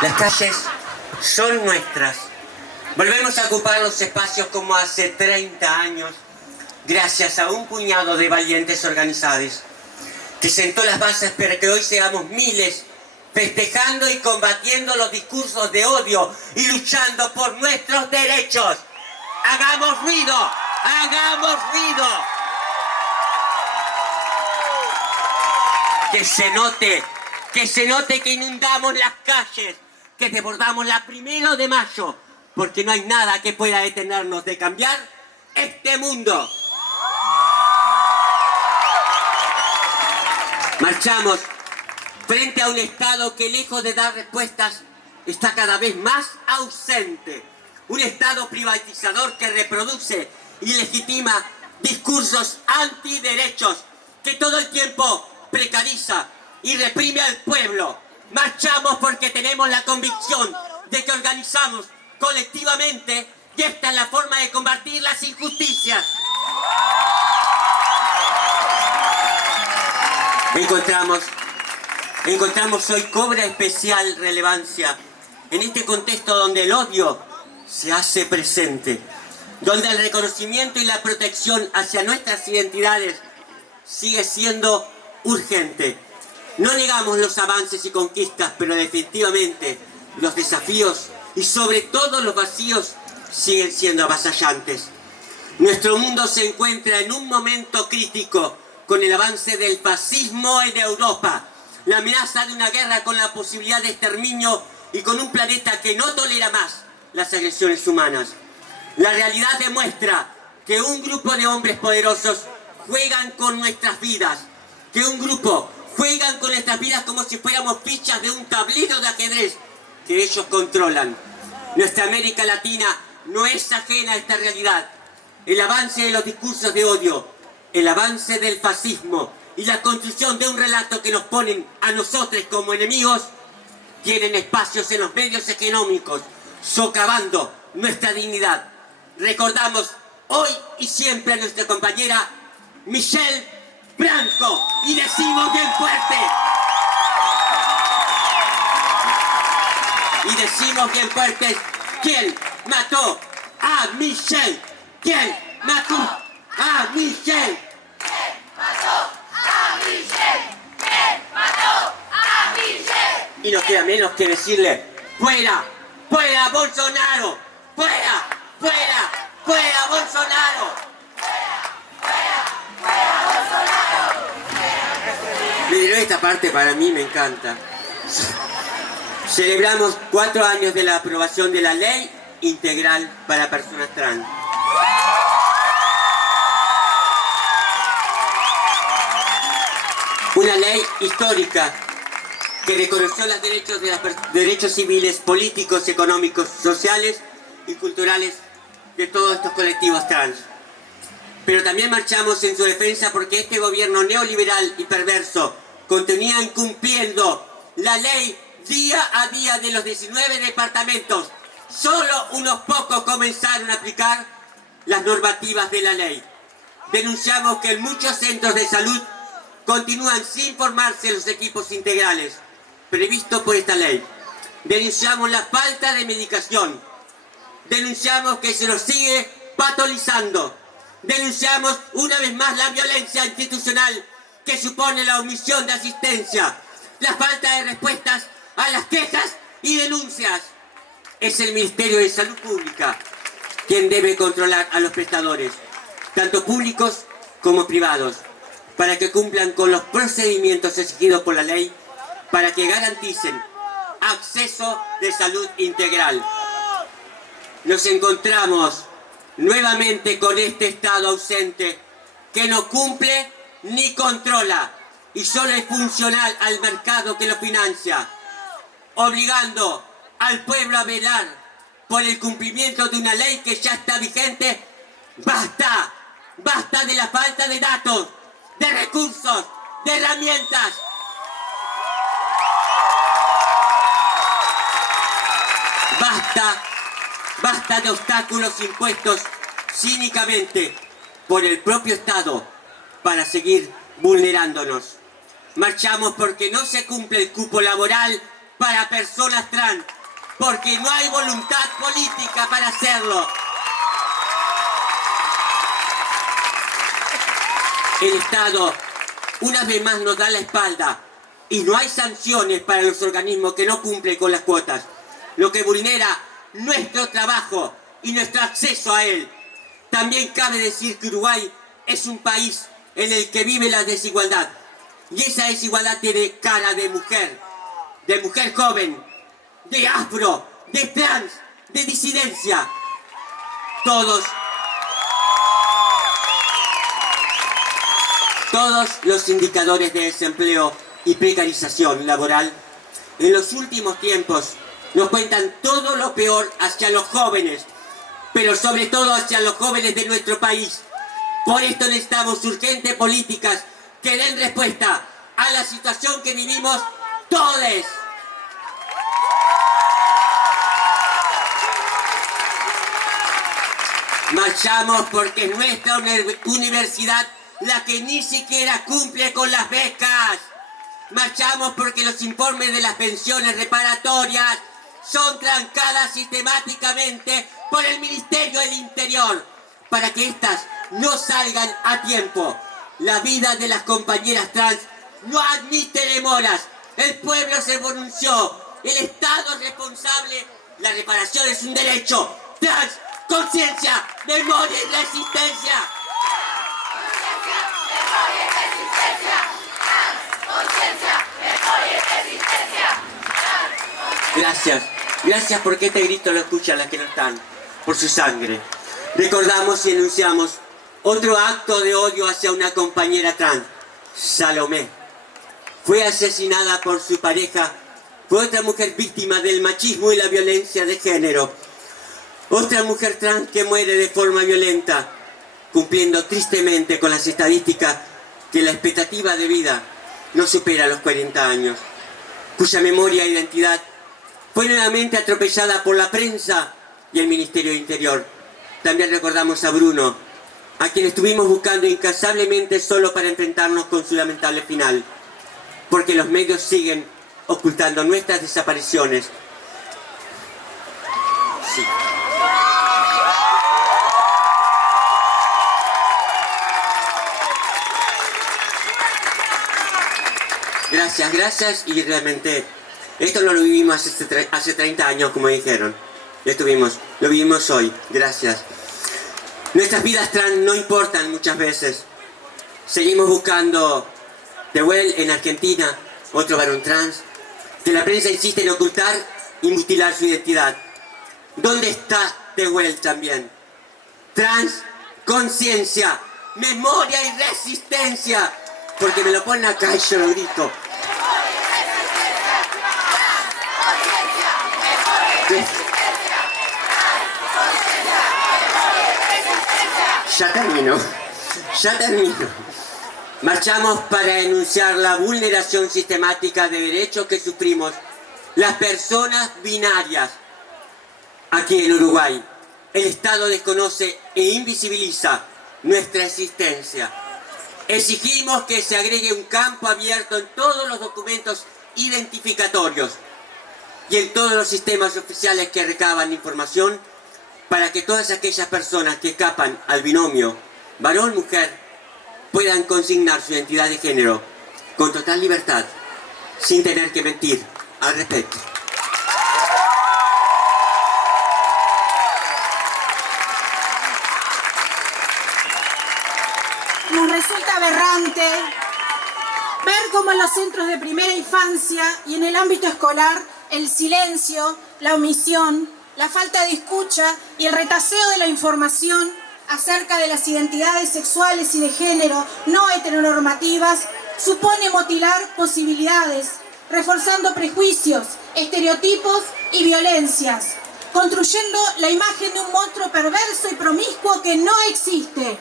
Las calles son nuestras. Volvemos a ocupar los espacios como hace 30 años, gracias a un puñado de valientes organizados, que sentó las bases para que hoy seamos miles, festejando y combatiendo los discursos de odio y luchando por nuestros derechos. ¡Hagamos ruido! ¡Hagamos ruido! Que se note que inundamos las calles, que desbordamos la 1 de mayo, porque no hay nada que pueda detenernos de cambiar este mundo. Marchamos frente a un Estado que, lejos de dar respuestas, está cada vez más ausente. Un Estado privatizador que reproduce y legitima discursos antiderechos, que todo el tiempo precariza y reprime al pueblo. Marchamos porque tenemos la convicción de que organizamos colectivamente y esta es la forma de combatir las injusticias. Encontramos hoy cobra especial relevancia en este contexto donde el odio se hace presente, donde el reconocimiento y la protección hacia nuestras identidades sigue siendo urgente. No negamos los avances y conquistas, pero definitivamente los desafíos y sobre todo los vacíos siguen siendo avasallantes. Nuestro mundo se encuentra en un momento crítico con el avance del fascismo en Europa, la amenaza de una guerra con la posibilidad de exterminio y con un planeta que no tolera más las agresiones humanas. La realidad demuestra que un grupo de hombres poderosos juegan con nuestras vidas, que un grupo juegan con nuestras vidas como si fuéramos fichas de un tablero de ajedrez que ellos controlan. Nuestra América Latina no es ajena a esta realidad. El avance de los discursos de odio, el avance del fascismo y la construcción de un relato que nos ponen a nosotros como enemigos tienen espacios en los medios económicos, socavando nuestra dignidad. Recordamos hoy y siempre a nuestra compañera Michelle Branco y decimos bien fuerte. Y decimos bien fuerte, ¿quién mató a Michelle? ¿Quién mató a Michelle? ¿Quién mató a Michelle? ¿Quién mató a Michelle? Y no queda menos que decirle, ¡fuera! ¡Fuera Bolsonaro! ¡Fuera! ¡Fuera! ¡Fuera Bolsonaro! Pero esta parte para mí me encanta. Celebramos 4 años de la aprobación de la Ley Integral para Personas Trans. Una ley histórica que reconoció los derechos de derechos civiles, políticos, económicos, sociales y culturales de todos estos colectivos trans. Pero también marchamos en su defensa porque este gobierno neoliberal y perverso continúa incumpliendo la ley día a día de los 19 departamentos. Solo unos pocos comenzaron a aplicar las normativas de la ley. Denunciamos que en muchos centros de salud continúan sin formarse los equipos integrales previstos por esta ley. Denunciamos la falta de medicación. Denunciamos que se nos sigue patolizando. Denunciamos una vez más la violencia institucional que supone la omisión de asistencia, la falta de respuestas a las quejas y denuncias. Es el Ministerio de Salud Pública quien debe controlar a los prestadores, tanto públicos como privados, para que cumplan con los procedimientos exigidos por la ley, para que garanticen acceso de salud integral. Nos encontramos nuevamente con este Estado ausente que no cumple ni controla y solo es funcional al mercado que lo financia, obligando al pueblo a velar por el cumplimiento de una ley que ya está vigente. ¡Basta! ¡Basta de la falta de datos, de recursos, de herramientas! Basta de obstáculos impuestos cínicamente por el propio Estado para seguir vulnerándonos. Marchamos porque no se cumple el cupo laboral para personas trans, porque no hay voluntad política para hacerlo. El Estado una vez más nos da la espalda y no hay sanciones para los organismos que no cumplen con las cuotas, lo que vulnera nuestro trabajo y nuestro acceso a él. También cabe decir que Uruguay es un país en el que vive la desigualdad, y esa desigualdad tiene cara de mujer joven, de afro, de trans, de disidencia. Todos los indicadores de desempleo y precarización laboral en los últimos tiempos nos cuentan todo lo peor hacia los jóvenes, pero sobre todo hacia los jóvenes de nuestro país. Por esto necesitamos urgentes políticas que den respuesta a la situación que vivimos todos. Marchamos porque es nuestra universidad la que ni siquiera cumple con las becas. Marchamos porque los informes de las pensiones reparatorias son trancadas sistemáticamente por el Ministerio del Interior para que éstas no salgan a tiempo. La vida de las compañeras trans no admite demoras. El pueblo se pronunció. El Estado es responsable. La reparación es un derecho. Trans, conciencia, memoria y resistencia. Gracias porque este grito lo escuchan las que no están, por su sangre. Recordamos y denunciamos otro acto de odio hacia una compañera trans, Salomé. Fue asesinada por su pareja, fue otra mujer víctima del machismo y la violencia de género. Otra mujer trans que muere de forma violenta, cumpliendo tristemente con las estadísticas que la expectativa de vida no supera los 40 años, cuya memoria e identidad fue nuevamente atropellada por la prensa y el Ministerio del Interior. También recordamos a Bruno, a quien estuvimos buscando incansablemente solo para enfrentarnos con su lamentable final, porque los medios siguen ocultando nuestras desapariciones. Sí. Gracias, y realmente esto no lo vivimos hace 30 años, como dijeron. Lo vivimos hoy, gracias. Nuestras vidas trans no importan muchas veces. Seguimos buscando Tehuel en Argentina, otro varón trans, que la prensa insiste en ocultar y mutilar su identidad. ¿Dónde está Tehuel también? Trans, conciencia, memoria y resistencia. Porque me lo ponen acá y yo lo grito. Ya termino. Marchamos para denunciar la vulneración sistemática de derechos que sufrimos las personas binarias aquí en Uruguay. El Estado desconoce e invisibiliza nuestra existencia. Exigimos que se agregue un campo abierto en todos los documentos identificatorios y en todos los sistemas oficiales que recaban información para que todas aquellas personas que escapan al binomio varón-mujer puedan consignar su identidad de género con total libertad, sin tener que mentir al respecto. Nos resulta aberrante ver cómo en los centros de primera infancia y en el ámbito escolar el silencio, la omisión, la falta de escucha y el retaseo de la información acerca de las identidades sexuales y de género no heteronormativas supone mutilar posibilidades, reforzando prejuicios, estereotipos y violencias, construyendo la imagen de un monstruo perverso y promiscuo que no existe,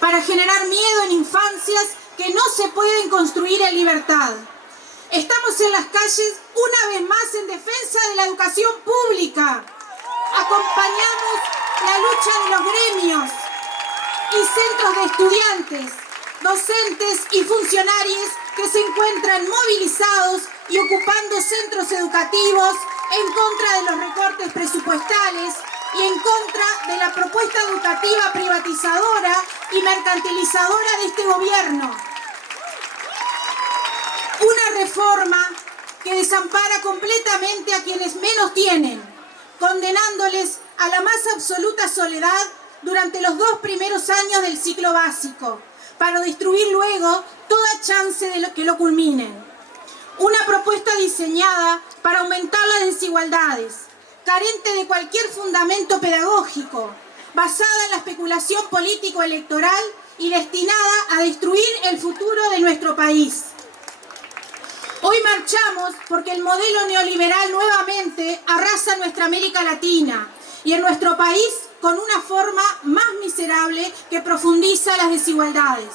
para generar miedo en infancias que no se pueden construir en libertad. Estamos en las calles una vez más en defensa de la educación pública. Acompañamos la lucha de los gremios y centros de estudiantes docentes y funcionarios que se encuentran movilizados y ocupando centros educativos en contra de los recortes presupuestales y en contra de la propuesta educativa privatizadora y mercantilizadora de este gobierno. Una reforma que desampara completamente a quienes menos tienen, condenándoles a la más absoluta soledad durante los 2 primeros años del ciclo básico, para destruir luego toda chance de que lo culminen. Una propuesta diseñada para aumentar las desigualdades, carente de cualquier fundamento pedagógico, basada en la especulación político-electoral y destinada a destruir el futuro de nuestro país. Hoy marchamos porque el modelo neoliberal nuevamente arrasa nuestra América Latina y en nuestro país con una forma más miserable que profundiza las desigualdades.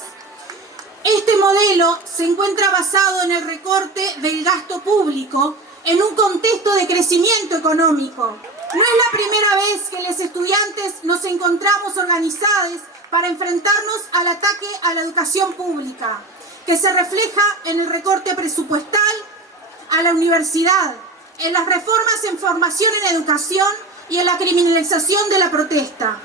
Este modelo se encuentra basado en el recorte del gasto público en un contexto de crecimiento económico. No es la primera vez que los estudiantes nos encontramos organizados para enfrentarnos al ataque a la educación pública, que se refleja en el recorte presupuestal a la universidad, en las reformas en formación en educación y en la criminalización de la protesta.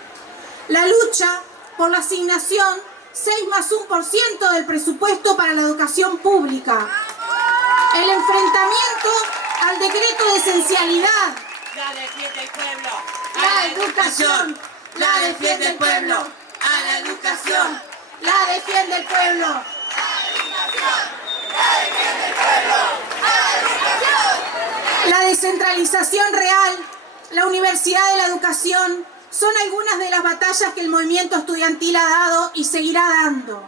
La lucha por la asignación 6+1% del presupuesto para la educación pública. El enfrentamiento al decreto de esencialidad. La defiende el pueblo. La educación. La defiende el pueblo. A la educación. La defiende el pueblo. La descentralización real, la universidad de la educación, son algunas de las batallas que el movimiento estudiantil ha dado y seguirá dando.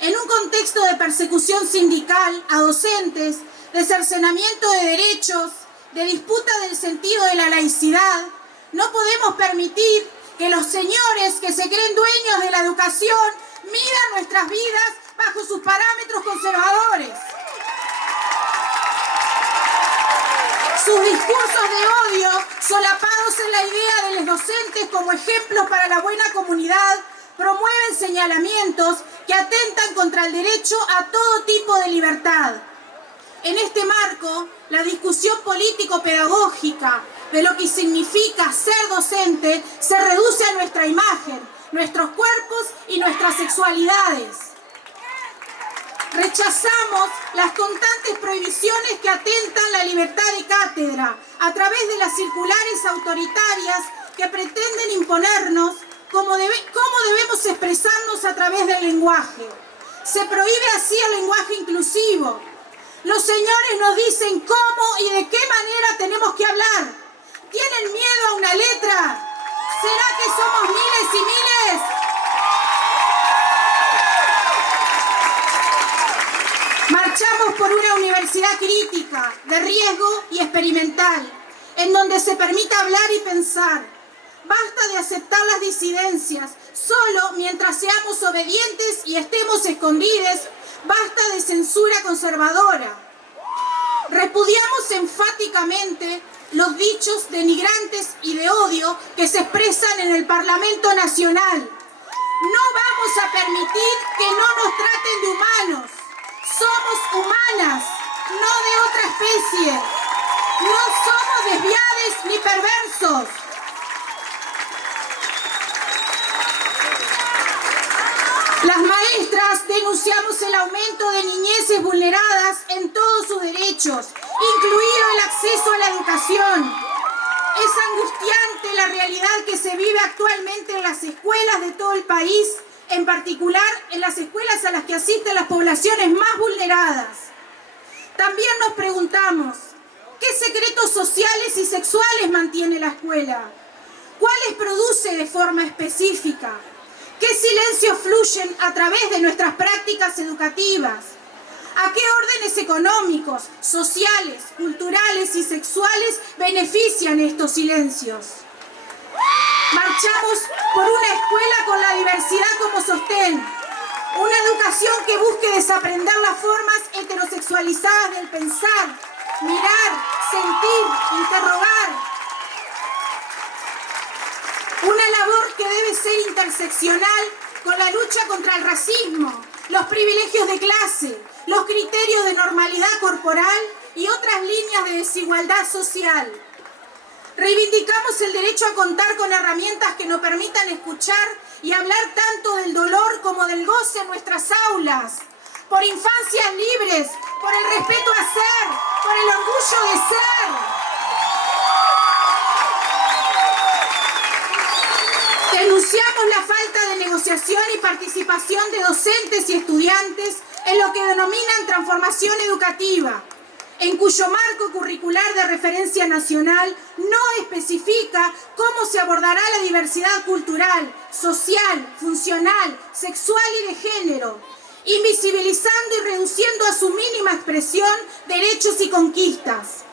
En un contexto de persecución sindical a docentes, de cercenamiento de derechos, de disputa del sentido de la laicidad, no podemos permitir que los señores que se creen dueños de la educación midan nuestras vidas bajo sus parámetros conservadores. Sus discursos de odio, solapados en la idea de los docentes como ejemplos para la buena comunidad, promueven señalamientos que atentan contra el derecho a todo tipo de libertad. En este marco, la discusión político-pedagógica de lo que significa ser docente se reduce a nuestra imagen, nuestros cuerpos y nuestras sexualidades. Rechazamos las constantes prohibiciones que atentan la libertad de cátedra a través de las circulares autoritarias que pretenden imponernos cómo debemos expresarnos a través del lenguaje. Se prohíbe así el lenguaje inclusivo. Los señores nos dicen cómo y de qué manera tenemos que hablar. ¿Tienen miedo a una letra? ¿Será que somos miles y miles? Marchamos por una universidad crítica, de riesgo y experimental, en donde se permita hablar y pensar. Basta de aceptar las disidencias, solo mientras seamos obedientes y estemos escondidos. Basta de censura conservadora. Repudiamos enfáticamente los dichos denigrantes y de odio que se expresan en el Parlamento Nacional. No vamos a permitir que no nos traten de humanos. Somos humanas, no de otra especie. No somos desviados ni perversos. Las maestras denunciamos el aumento de niñeces vulneradas en todos sus derechos, incluido el acceso a la educación. Es angustiante la realidad que se vive actualmente en las escuelas de todo el país, en particular en las escuelas a las que asisten las poblaciones más vulneradas. También nos preguntamos, ¿qué secretos sociales y sexuales mantiene la escuela? ¿Cuáles produce de forma específica? ¿Qué silencios fluyen a través de nuestras prácticas educativas? ¿A qué órdenes económicos, sociales, culturales y sexuales benefician estos silencios? Marchamos por una escuela con la diversidad como sostén, una educación que busque desaprender las formas heterosexualizadas del pensar, mirar, sentir, interrogar. Una labor que debe ser interseccional con la lucha contra el racismo, los privilegios de clase, los criterios de normalidad corporal y otras líneas de desigualdad social. Reivindicamos el derecho a contar con herramientas que nos permitan escuchar y hablar tanto del dolor como del goce en nuestras aulas, por infancias libres, por el respeto a ser, por el orgullo de ser. Denunciamos la falta de negociación y participación de docentes y estudiantes en lo que denominan transformación educativa, en cuyo marco curricular de referencia nacional no especifica cómo se abordará la diversidad cultural, social, funcional, sexual y de género, invisibilizando y reduciendo a su mínima expresión derechos y conquistas.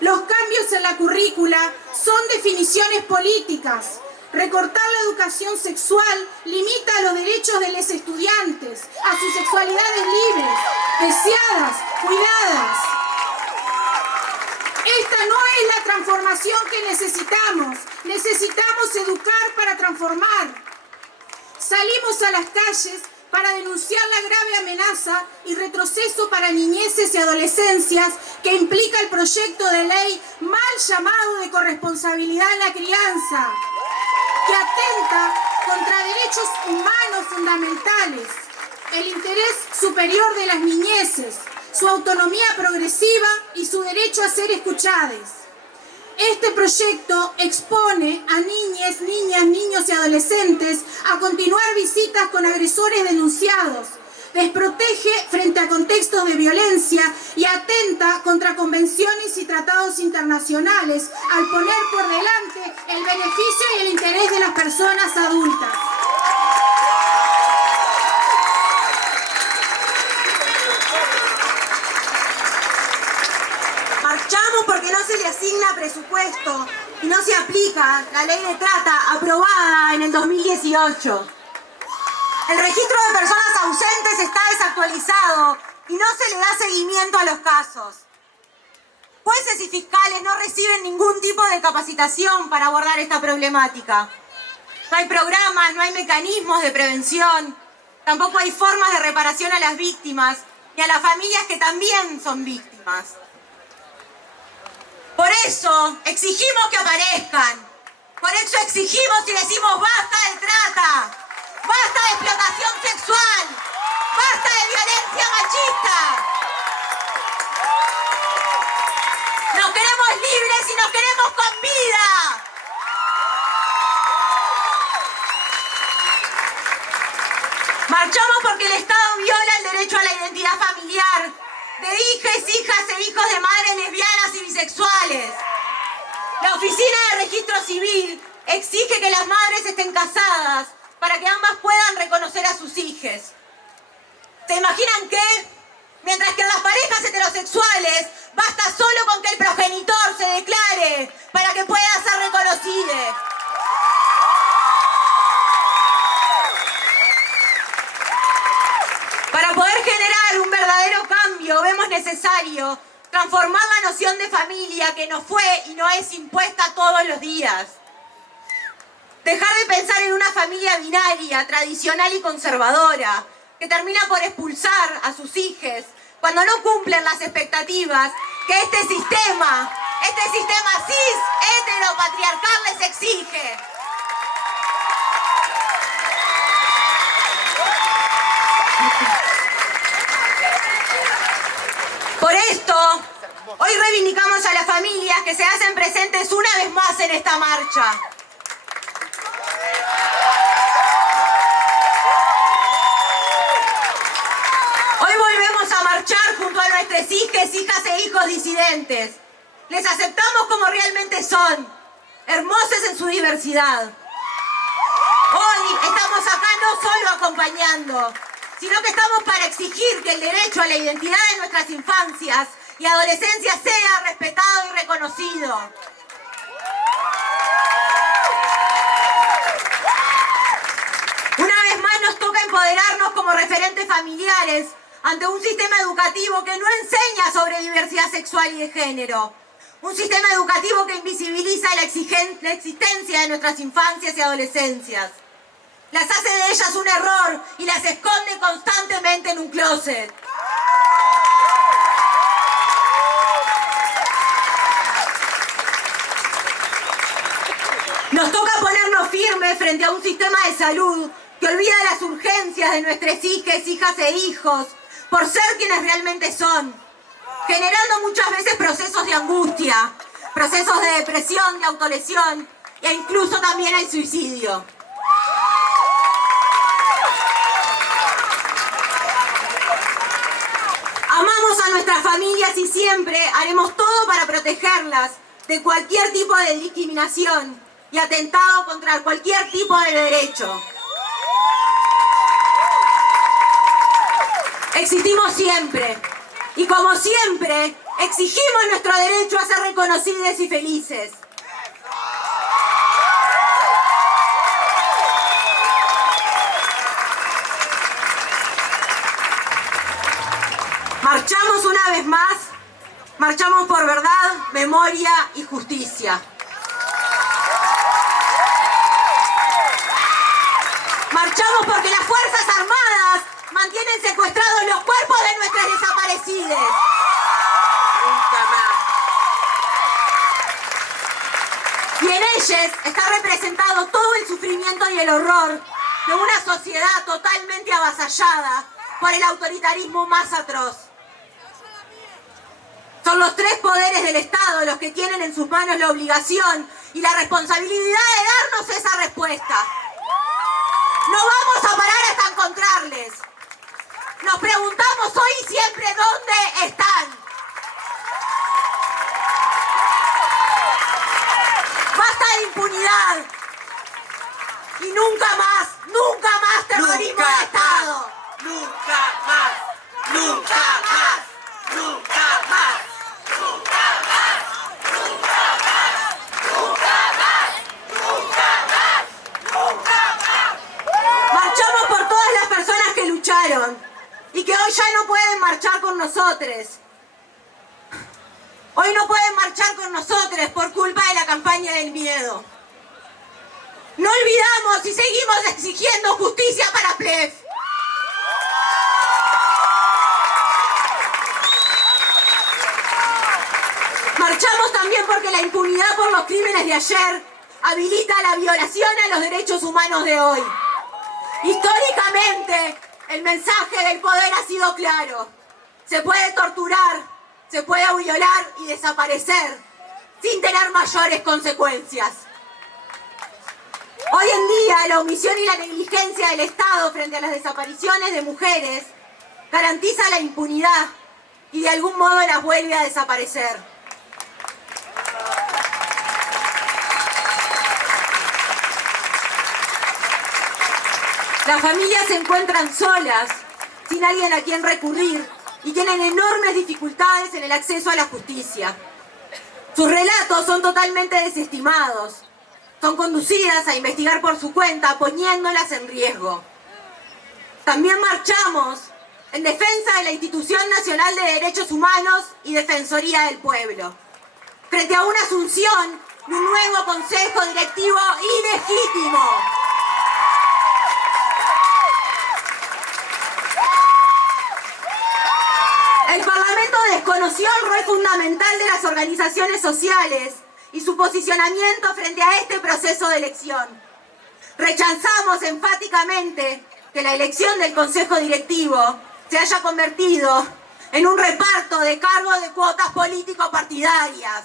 Los cambios en la currícula son definiciones políticas. Recortar la educación sexual limita los derechos de los estudiantes a sus sexualidades libres, deseadas, cuidadas. Esta no es la transformación que necesitamos. Necesitamos educar para transformar. Salimos a las calles para denunciar la grave amenaza y retroceso para niñeces y adolescencias que implica el proyecto de ley mal llamado de corresponsabilidad en la crianza, que atenta contra derechos humanos fundamentales, el interés superior de las niñeces, su autonomía progresiva y su derecho a ser escuchadas. Este proyecto expone a niñas, niños y adolescentes a continuar visitas con agresores denunciados, desprotege frente a contextos de violencia y atenta contra convenciones y tratados internacionales al poner por delante el beneficio y el interés de las personas adultas. Marchamos porque no se le asigna presupuesto y no se aplica la ley de trata aprobada en el 2018. El registro de personas ausentes está desactualizado y no se le da seguimiento a los casos. Jueces y fiscales no reciben ningún tipo de capacitación para abordar esta problemática. No hay programas, no hay mecanismos de prevención, tampoco hay formas de reparación a las víctimas y a las familias que también son víctimas. Por eso exigimos que aparezcan, por eso exigimos y decimos basta de trata, basta de explotación sexual, basta de violencia machista. Nos queremos libres y nos queremos con vida. Marchamos porque el Estado viola el derecho a la identidad familiar de hijas e hijos de madres lesbianas y bisexuales. La Oficina de Registro Civil exige que las madres estén casadas para que ambas puedan reconocer a sus hijos. ¿Se imaginan qué? Mientras que en las parejas heterosexuales basta solo con que el progenitor se declare para que pueda ser reconocido. Para poder generar un verdadero cambio, vemos necesario transformar la noción de familia que nos fue y no es impuesta todos los días. Dejar de pensar en una familia binaria, tradicional y conservadora, que termina por expulsar a sus hijos cuando no cumplen las expectativas que este sistema cis, heteropatriarcal les exige. Por esto, hoy reivindicamos a las familias que se hacen presentes una vez más en esta marcha. Hoy volvemos a marchar junto a nuestras hijas e hijos disidentes. Les aceptamos como realmente son, hermosos en su diversidad. Hoy estamos acá no solo acompañando, sino que estamos para exigir que el derecho a la identidad de nuestras infancias y adolescencias sea respetado y reconocido. Una vez más nos toca empoderarnos como referentes familiares ante un sistema educativo que no enseña sobre diversidad sexual y de género. Un sistema educativo que invisibiliza la existencia de nuestras infancias y adolescencias. las hace de ellas un error y las esconde constantemente en un closet. Nos toca ponernos firmes frente a un sistema de salud que olvida las urgencias de nuestras hijas e hijos por ser quienes realmente son, generando muchas veces procesos de angustia, procesos de depresión, de autolesión e incluso también el suicidio. Amamos a nuestras familias y siempre haremos todo para protegerlas de cualquier tipo de discriminación y atentado contra cualquier tipo de derecho. Existimos siempre y como siempre exigimos nuestro derecho a ser reconocidas y felices. Marchamos una vez más, marchamos por verdad, memoria y justicia. Marchamos porque las Fuerzas Armadas mantienen secuestrados los cuerpos de nuestras desaparecidas. Nunca más. Y en ellas está representado todo el sufrimiento y el horror de una sociedad totalmente avasallada por el autoritarismo más atroz. Son los tres poderes del Estado los que tienen en sus manos la obligación y la responsabilidad de darnos esa respuesta. No vamos a parar hasta encontrarles. Nos preguntamos hoy y siempre dónde están. Basta de impunidad. Y nunca más terrorismo de Estado. Nunca más. Nunca más. Nunca más. Marchamos por todas las personas que lucharon y que hoy ya no pueden marchar con nosotros. Hoy no pueden marchar con nosotros por culpa de la campaña del miedo. No olvidamos y seguimos exigiendo justicia para Plef. Marchamos también porque la impunidad por los crímenes de ayer habilita la violación a los derechos humanos de hoy. Históricamente, el mensaje del poder ha sido claro. Se puede torturar, se puede violar y desaparecer sin tener mayores consecuencias. Hoy en día, la omisión y la negligencia del Estado frente a las desapariciones de mujeres garantiza la impunidad y de algún modo las vuelve a desaparecer. Las familias se encuentran solas, sin alguien a quien recurrir, y tienen enormes dificultades en el acceso a la justicia. Sus relatos son totalmente desestimados. Son conducidas a investigar por su cuenta, poniéndolas en riesgo. También marchamos en defensa de la Institución Nacional de Derechos Humanos y Defensoría del Pueblo, frente a una asunción de un nuevo Consejo Directivo ilegítimo. El Parlamento desconoció el rol fundamental de las organizaciones sociales y su posicionamiento frente a este proceso de elección. Rechazamos enfáticamente que la elección del Consejo Directivo se haya convertido en un reparto de cargos de cuotas político-partidarias.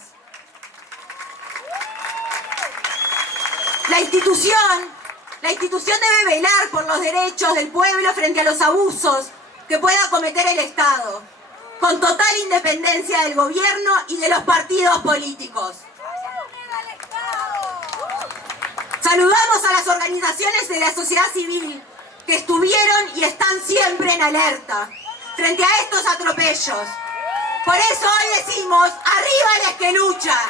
La institución debe velar por los derechos del pueblo frente a los abusos que pueda cometer el Estado, con total independencia del gobierno y de los partidos políticos. Saludamos a las organizaciones de la sociedad civil que estuvieron y están siempre en alerta frente a estos atropellos. Por eso hoy decimos, ¡arriba los que luchan!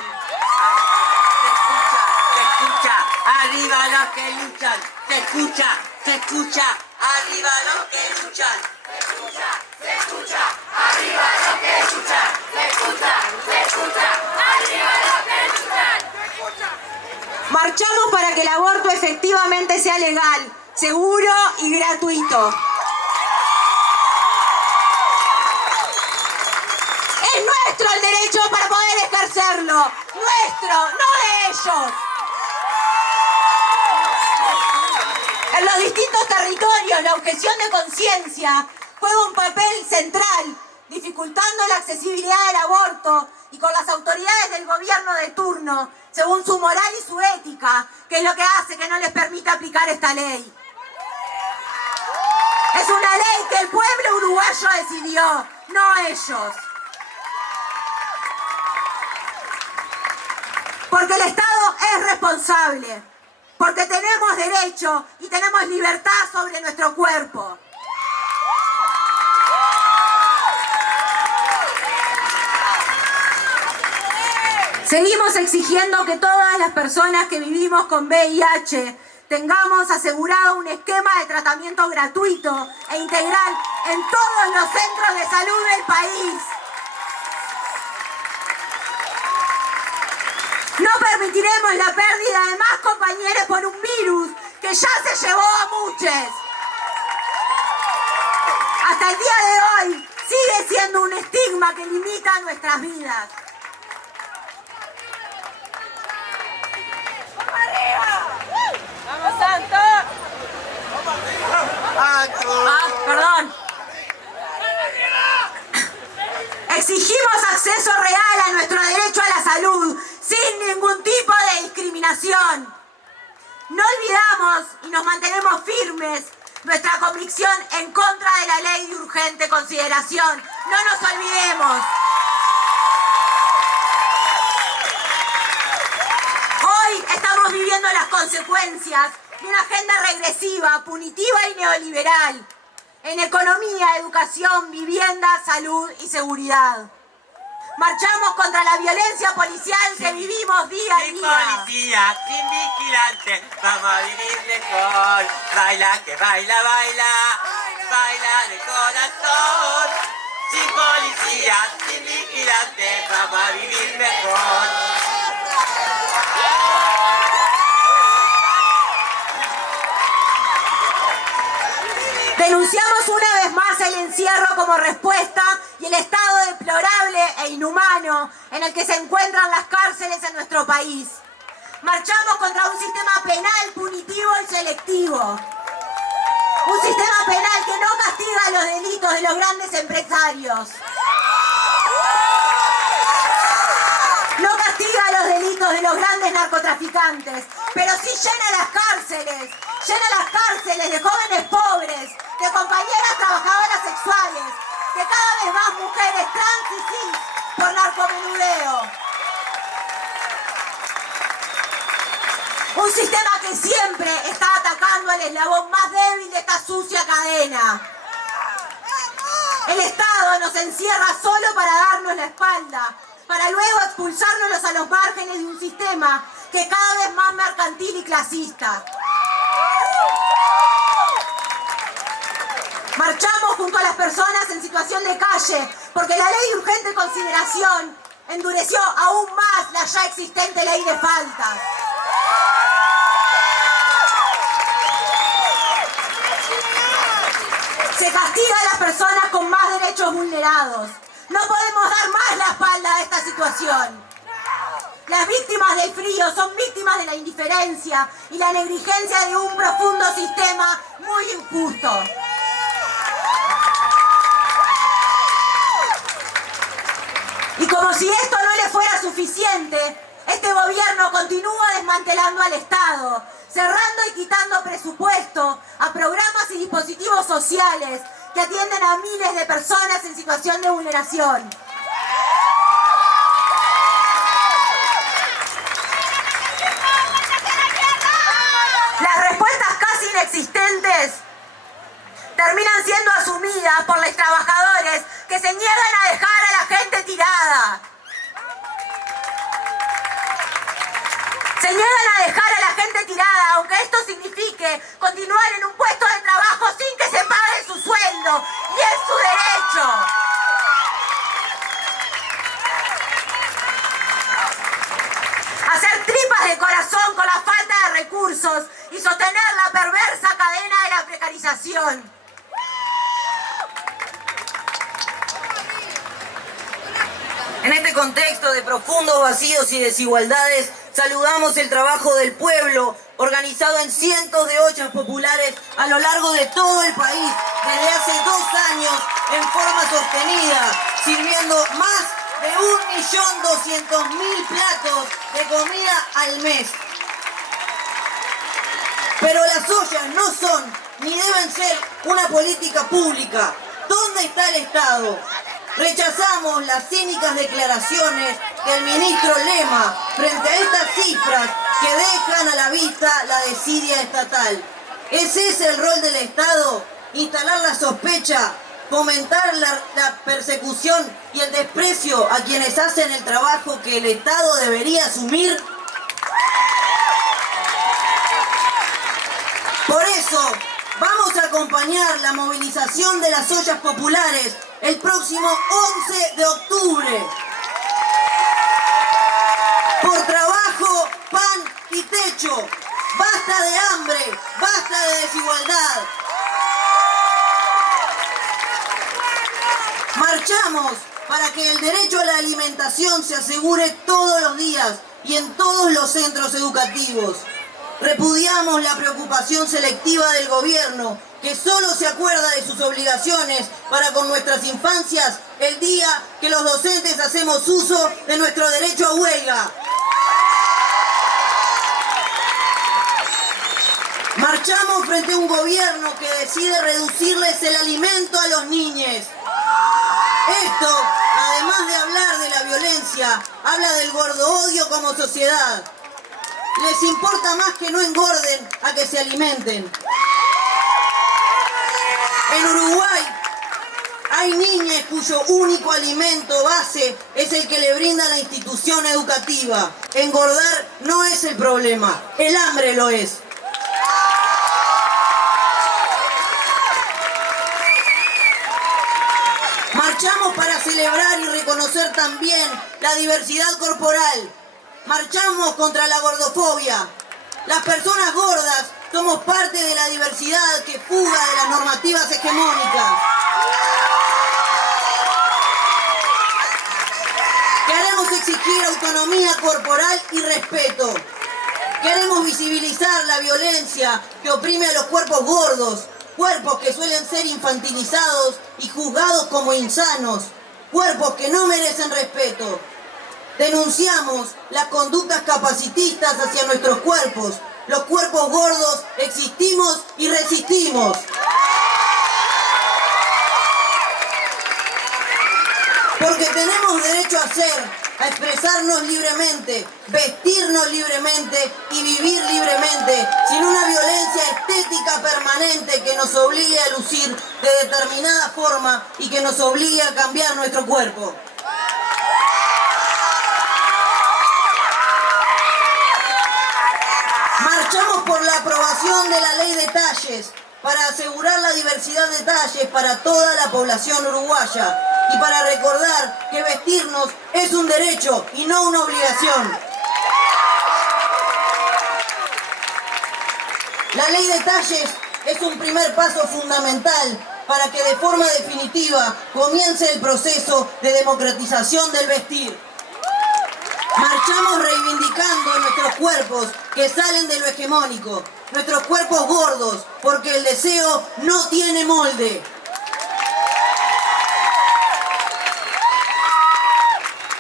Se escucha, arriba los que luchan. Se escucha, arriba los que luchan. Se escucha, arriba los que luchan. Se escucha, arriba los que luchan. Marchamos para que el aborto efectivamente sea legal, seguro y gratuito. Es nuestro el derecho para poder ejercerlo. Nuestro, no de ellos. En los distintos territorios, la objeción de conciencia juega un papel central, dificultando la accesibilidad del aborto y con las autoridades del gobierno de turno, según su moral y su ética, que es lo que hace que no les permita aplicar esta ley. Es una ley que el pueblo uruguayo decidió, no ellos. Porque el Estado es responsable, porque tenemos derecho y tenemos libertad sobre nuestro cuerpo. Seguimos exigiendo que todas las personas que vivimos con VIH tengamos asegurado un esquema de tratamiento gratuito e integral en todos los centros de salud del país. No permitiremos la pérdida de más compañeros por un virus que ya se llevó a muchos. Hasta el día de hoy sigue siendo un estigma que limita nuestras vidas. ¡Vamos, Santo! Perdón. Exigimos acceso real a nuestro derecho a la salud, sin ningún tipo de discriminación. No olvidamos y nos mantenemos firmes nuestra convicción en contra de la ley de urgente consideración. No nos olvidemos. Hoy estamos viviendo las consecuencias de una agenda regresiva, punitiva y neoliberal en economía, educación, vivienda, salud y seguridad. Marchamos contra la violencia policial que vivimos día a día. Sin policía, sin vigilante, vamos a vivir mejor. Baila, que baila, baila, baila de corazón. Sin policía, sin vigilante, vamos a vivir mejor. Denunciamos una vez más el encierro como respuesta y el estado deplorable e inhumano en el que se encuentran las cárceles en nuestro país. Marchamos contra un sistema penal punitivo y selectivo. Un sistema penal que no castiga los delitos de los grandes empresarios. No castiga los delitos de los grandes narcotraficantes, pero sí llena las cárceles de jóvenes pobres, de compañeras trabajadoras sexuales, de cada vez más mujeres trans y cis por narcomenudeo. Un sistema que siempre está atacando al eslabón más débil de esta sucia cadena. El Estado nos encierra solo para darnos la espalda, para luego expulsárnoslos a los márgenes de un sistema que es cada vez más mercantil y clasista. Marchamos junto a las personas en situación de calle, porque la ley de urgente consideración endureció aún más la ya existente ley de faltas. Se castiga a las personas con más derechos vulnerados. No podemos dar más la espalda a esta situación. Las víctimas del frío son víctimas de la indiferencia y la negligencia de un profundo sistema muy injusto. Y como si esto no le fuera suficiente, este gobierno continúa desmantelando al Estado, cerrando y quitando presupuesto a programas y dispositivos sociales que atienden a miles de personas en situación de vulneración. Las respuestas casi inexistentes terminan siendo asumidas por los trabajadores que se niegan a dejar a la gente tirada. Se niegan a dejar a la gente tirada, aunque esto signifique continuar en un puesto de trabajo sin que se pague su sueldo, y es su derecho. Hacer tripas de corazón con la falta de recursos y sostener la perversa cadena de la precarización. En este contexto de profundos vacíos y desigualdades, saludamos el trabajo del pueblo, organizado en cientos de ollas populares a lo largo de todo el país, desde hace 2 años, en forma sostenida, sirviendo más de 1.200.000 platos de comida al mes. Pero las ollas no son, ni deben ser, una política pública. ¿Dónde está el Estado? Rechazamos las cínicas declaraciones del ministro Lema frente a estas cifras que dejan a la vista la desidia estatal. ¿Es ese el rol del Estado? ¿Instalar la sospecha? ¿Fomentar la persecución y el desprecio a quienes hacen el trabajo que el Estado debería asumir? Por eso, vamos a acompañar la movilización de las ollas populares el próximo 11 de octubre. Por trabajo, pan y techo. Basta de hambre, basta de desigualdad. Marchamos para que el derecho a la alimentación se asegure todos los días y en todos los centros educativos. Repudiamos la preocupación selectiva del gobierno, que solo se acuerda de sus obligaciones para con nuestras infancias el día que los docentes hacemos uso de nuestro derecho a huelga. Marchamos frente a un gobierno que decide reducirles el alimento a los niños. Esto, además de hablar de la violencia, habla del gordo-odio como sociedad. Les importa más que no engorden a que se alimenten. En Uruguay hay niñas cuyo único alimento base es el que le brinda la institución educativa. Engordar no es el problema, el hambre lo es. Marchamos para celebrar y reconocer también la diversidad corporal. Marchamos contra la gordofobia. Las personas gordas somos parte de la diversidad que fuga de las normativas hegemónicas. Queremos exigir autonomía corporal y respeto. Queremos visibilizar la violencia que oprime a los cuerpos gordos, cuerpos que suelen ser infantilizados y juzgados como insanos, cuerpos que no merecen respeto. Denunciamos las conductas capacitistas hacia nuestros cuerpos. Los cuerpos gordos existimos y resistimos. Porque tenemos derecho a ser, a expresarnos libremente, vestirnos libremente y vivir libremente, sin una violencia estética permanente que nos obligue a lucir de determinada forma y que nos obligue a cambiar nuestro cuerpo. Marchamos por la aprobación de la ley de talles para asegurar la diversidad de talles para toda la población uruguaya y para recordar que vestirnos es un derecho y no una obligación. La ley de talles es un primer paso fundamental para que de forma definitiva comience el proceso de democratización del vestir. Marchamos reivindicando nuestros cuerpos que salen de lo hegemónico, nuestros cuerpos gordos, porque el deseo no tiene molde.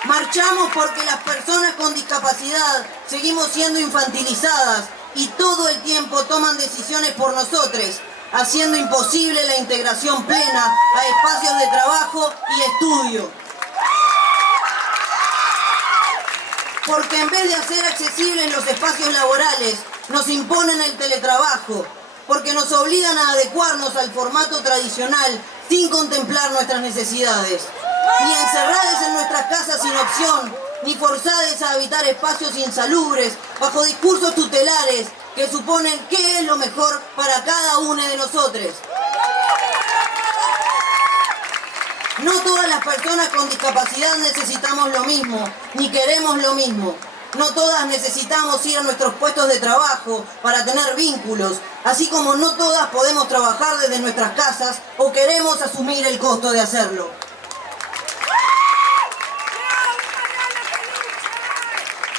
Marchamos porque las personas con discapacidad seguimos siendo infantilizadas y todo el tiempo toman decisiones por nosotros, haciendo imposible la integración plena a espacios de trabajo y estudio. Porque en vez de hacer accesibles los espacios laborales, nos imponen el teletrabajo, porque nos obligan a adecuarnos al formato tradicional sin contemplar nuestras necesidades, ni encerradas en nuestras casas sin opción, ni forzadas a habitar espacios insalubres, bajo discursos tutelares que suponen qué es lo mejor para cada uno de nosotros. No todas las personas con discapacidad necesitamos lo mismo, ni queremos lo mismo. No todas necesitamos ir a nuestros puestos de trabajo para tener vínculos, así como no todas podemos trabajar desde nuestras casas o queremos asumir el costo de hacerlo.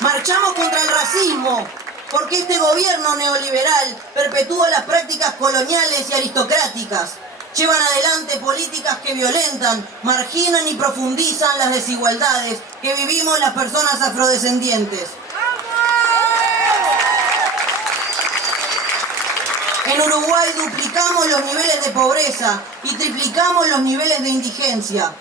Marchamos contra el racismo, porque este gobierno neoliberal perpetúa las prácticas coloniales y aristocráticas. Llevan adelante políticas que violentan, marginan y profundizan las desigualdades que vivimos las personas afrodescendientes. En Uruguay duplicamos los niveles de pobreza y triplicamos los niveles de indigencia.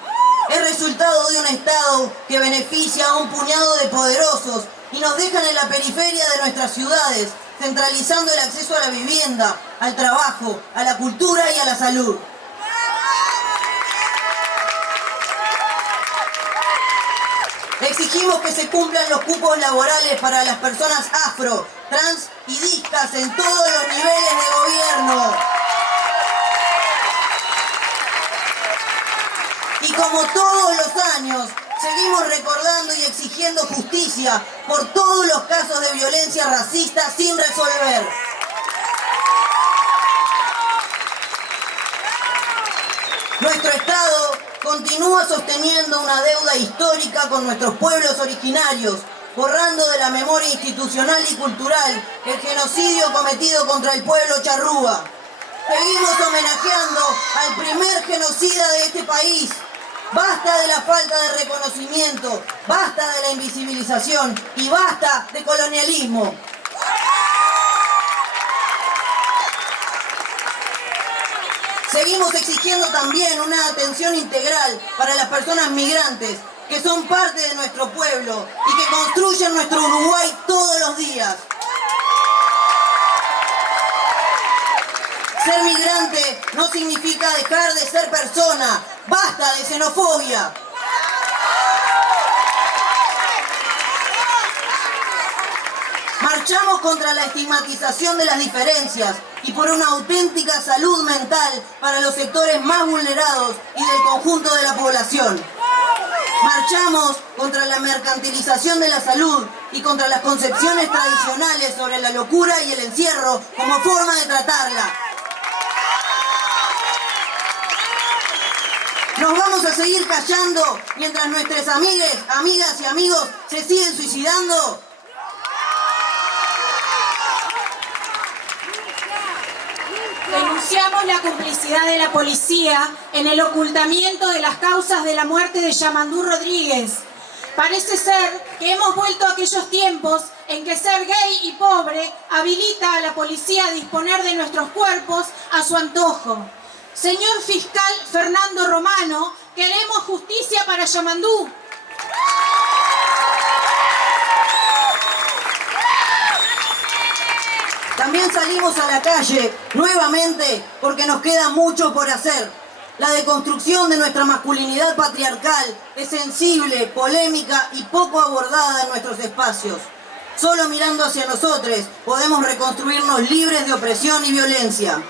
Es resultado de un Estado que beneficia a un puñado de poderosos y nos dejan en la periferia de nuestras ciudades, centralizando el acceso a la vivienda, al trabajo, a la cultura y a la salud. Exigimos que se cumplan los cupos laborales para las personas afro, trans y discas en todos los niveles de gobierno. Y como todos los años, seguimos recordando y exigiendo justicia por todos los casos de violencia racista sin resolver. Nuestro Estado continúa sosteniendo una deuda histórica con nuestros pueblos originarios, borrando de la memoria institucional y cultural el genocidio cometido contra el pueblo charrúa. Seguimos homenajeando al primer genocida de este país. Basta de la falta de reconocimiento, basta de la invisibilización y basta de colonialismo. Seguimos exigiendo también una atención integral para las personas migrantes que son parte de nuestro pueblo y que construyen nuestro Uruguay todos los días. Ser migrante no significa dejar de ser persona. ¡Basta de xenofobia! Marchamos contra la estigmatización de las diferencias y por una auténtica salud mental para los sectores más vulnerados y del conjunto de la población. Marchamos contra la mercantilización de la salud y contra las concepciones tradicionales sobre la locura y el encierro como forma de tratarla. ¿Nos vamos a seguir callando mientras nuestras amigas y amigos se siguen suicidando? Denunciamos la complicidad de la policía en el ocultamiento de las causas de la muerte de Yamandú Rodríguez. Parece ser que hemos vuelto a aquellos tiempos en que ser gay y pobre habilita a la policía a disponer de nuestros cuerpos a su antojo. Señor fiscal Fernando Romano, queremos justicia para Yamandú. También salimos a la calle, nuevamente, porque nos queda mucho por hacer. La deconstrucción de nuestra masculinidad patriarcal es sensible, polémica y poco abordada en nuestros espacios. Solo mirando hacia nosotros podemos reconstruirnos libres de opresión y violencia.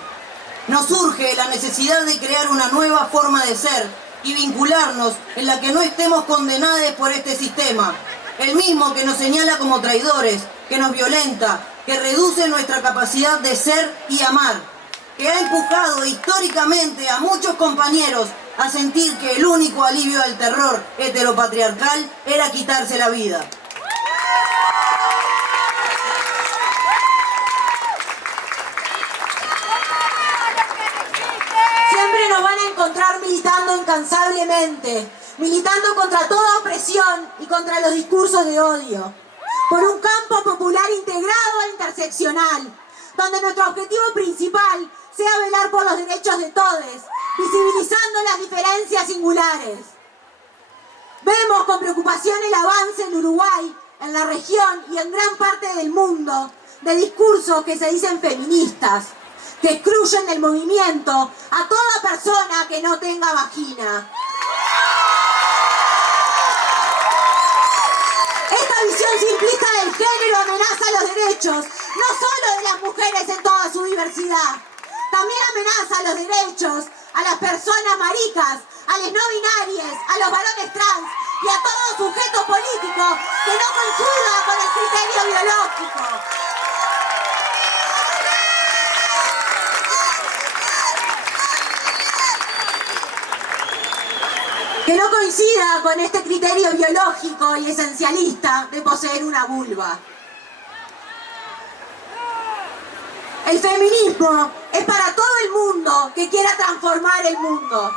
Nos surge la necesidad de crear una nueva forma de ser y vincularnos en la que no estemos condenados por este sistema, el mismo que nos señala como traidores, que nos violenta, que reduce nuestra capacidad de ser y amar, que ha empujado históricamente a muchos compañeros a sentir que el único alivio al terror heteropatriarcal era quitarse la vida. Siempre nos van a encontrar militando incansablemente, militando contra toda opresión y contra los discursos de odio, por un campo popular integrado e interseccional, donde nuestro objetivo principal sea velar por los derechos de todos, visibilizando las diferencias singulares. Vemos con preocupación el avance en Uruguay, en la región y en gran parte del mundo, de discursos que se dicen feministas, que excluyen del movimiento a toda persona que no tenga vagina. Esta visión simplista del género amenaza los derechos, no solo de las mujeres en toda su diversidad, también amenaza los derechos a las personas maricas, a las no binarias, a los varones trans y a todo sujeto político que no coincida con el coincida con este criterio biológico y esencialista de poseer una vulva. El feminismo es para todo el mundo que quiera transformar el mundo.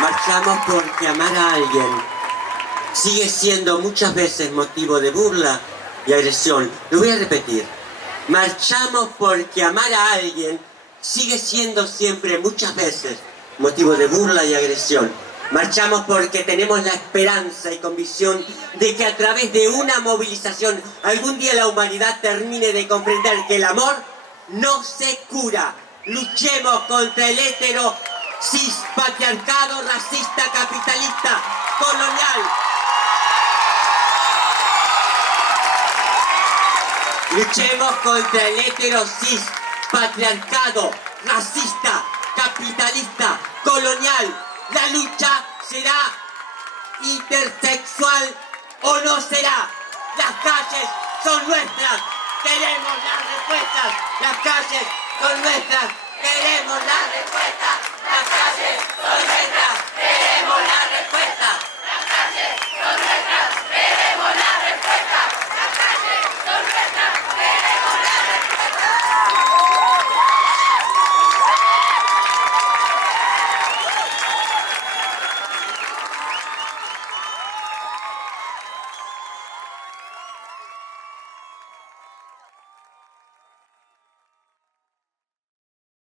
Marchamos porque amar a alguien sigue siendo muchas veces motivo de burla y agresión. Lo voy a repetir. Marchamos porque amar a alguien sigue siendo siempre muchas veces motivo de burla y agresión. Marchamos porque tenemos la esperanza y convicción de que a través de una movilización algún día la humanidad termine de comprender que el amor no se cura. Luchemos contra el hétero, cis, patriarcado, racista, capitalista, colonial. Luchemos contra el hétero, cis, patriarcado, racista, capitalista, colonial. La lucha será intersexual o no será. Las calles son nuestras. Queremos las respuestas. Las calles son nuestras. Queremos las respuestas. Las calles son nuestras. Queremos las respuestas. Las calles son nuestras.